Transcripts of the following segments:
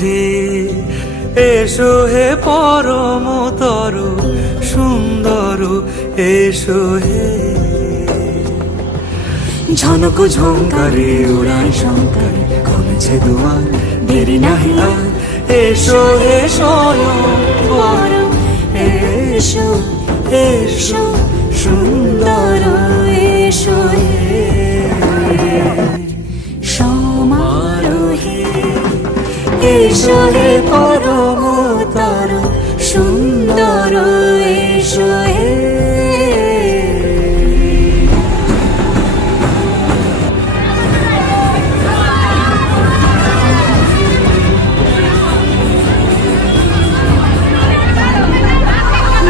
হে এসো হে পরমতর সুন্দর এসো হে। ঝনক ঝঙ্কারে উড়ায় শঙ্কারে কমেছে দুয়ার দেরি নাহি আর। এসো হে স্বয়ংবর এসো এসো সুন্দর এসো হে। সমারোহে এসো হে পরমতর সুন্দর এসো হে।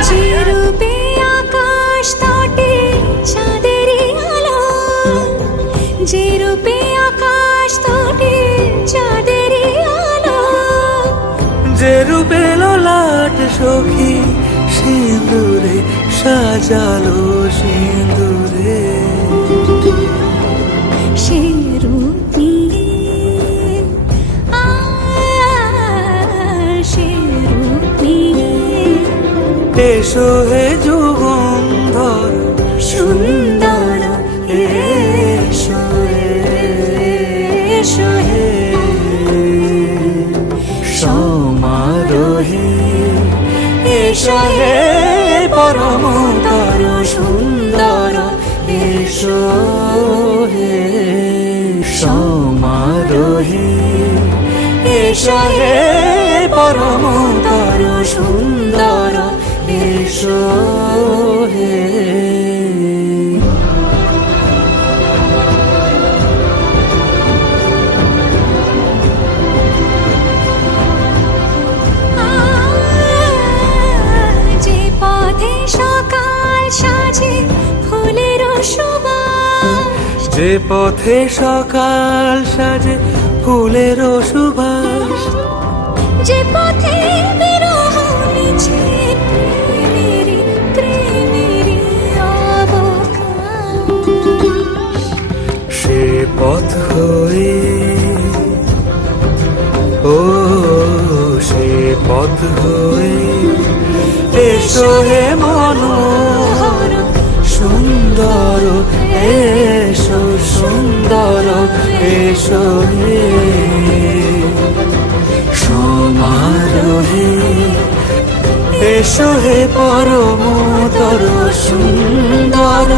যে রূপে আকাশ তটে চাঁদেরই আলো, যে রূপে আকাশ তটে চাঁদেরই আলো, যে রূপে ললাট সখী সিঁদুরে সাজালো সিঁদুরে। সে রূপ নিয়ে সে রূপ নিয়ে এসো হে যুগন্ধর সুন্দর এসো এসো হে। সমারোহে এসো হে পরমতর সুন্দর এসো হে। সমারোহে এসো হে পরমতর সুন্দর এসো হে। যে পথে সকাল সাজে ফুলের সুবাস, যে পথে সকাল সাজে ফুলের সুবাস, যে পথে বিরহ মিছে প্রেমেরই প্রেমেরই অবকাশ। সে পথ হয়ে ও সে পথ হয়ে এসো হে মনোহর সুন্দর এসো সুন্দর এসো হে। সমারোহে এসো হে পরমতর সুন্দর